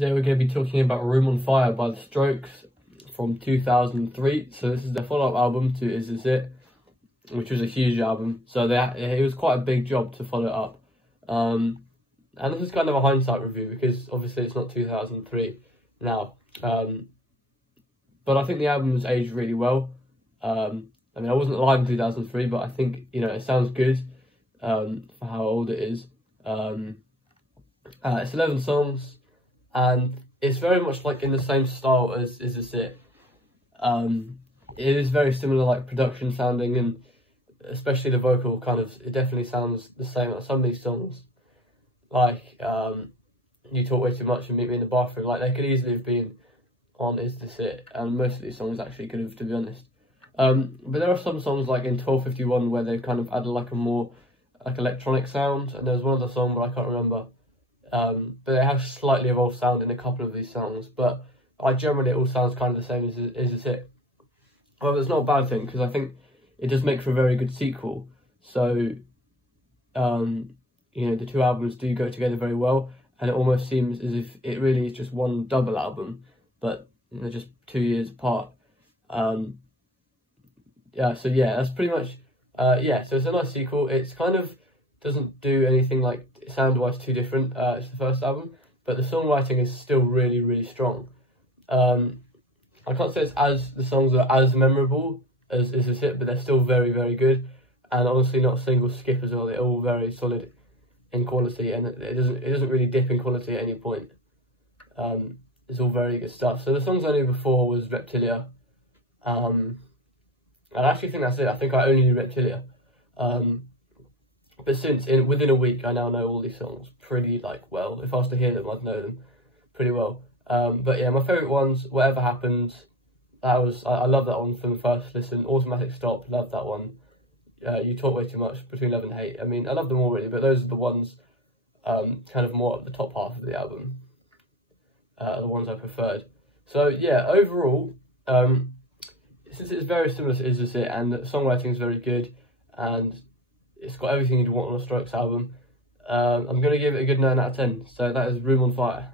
Today we're going to be talking about Room on Fire by The Strokes from 2003. So this is the follow-up album to Is This It, which was a huge album. So it was quite a big job to follow it up. And this is kind of a hindsight review because obviously it's not 2003 now. But I think the album has aged really well. I mean, I wasn't alive in 2003, but I think, you know, it sounds good for how old it is. It's 11 songs, and it's very much like in the same style as Is This It. It is very similar, like production sounding, and especially the vocal it definitely sounds the same. Like some of these songs, like You Talk Way Too Much and Meet Me in the Bathroom, like they could easily have been on Is This It, and most of these songs actually could have, to be honest. But there are some songs like in 1251 where they kind of added like a more like electronic sound, and there's one other song but I can't remember. But they have slightly evolved sound in a couple of these songs, but generally it all sounds kind of the same as Is This It. However, it's not a bad thing because I think it does make for a very good sequel. So, you know, the two albums do go together very well, and it almost seems as if it really is just one double album, but they're just 2 years apart. Yeah, so yeah, that's pretty much, yeah, so it's a nice sequel. It's kind of doesn't do anything like sound-wise too different. It's the first album, but the songwriting is still really, really strong. I can't say the songs are as memorable as Is This It, but they're still very, very good, and honestly not a single skip as well. They're all very solid in quality, and it doesn't really dip in quality at any point. It's all very good stuff. So the songs I knew before was Reptilia. I actually think that's it. I think I only knew Reptilia. But within a week, I now know all these songs pretty well. If I was to hear them, I'd know them pretty well. But yeah, my favourite ones, Whatever Happens, I love that one from the first listen. Automatic Stop, love that one. You Talk Way Too Much, Between Love and Hate. I mean, I love them all really, but those are the ones kind of more at the top half of the album. The ones I preferred. So yeah, overall, since it's very similar to Is This It, and the songwriting is very good, and it's got everything you'd want on a Strokes album, I'm going to give it a good 9 out of 10. So that is Room on Fire.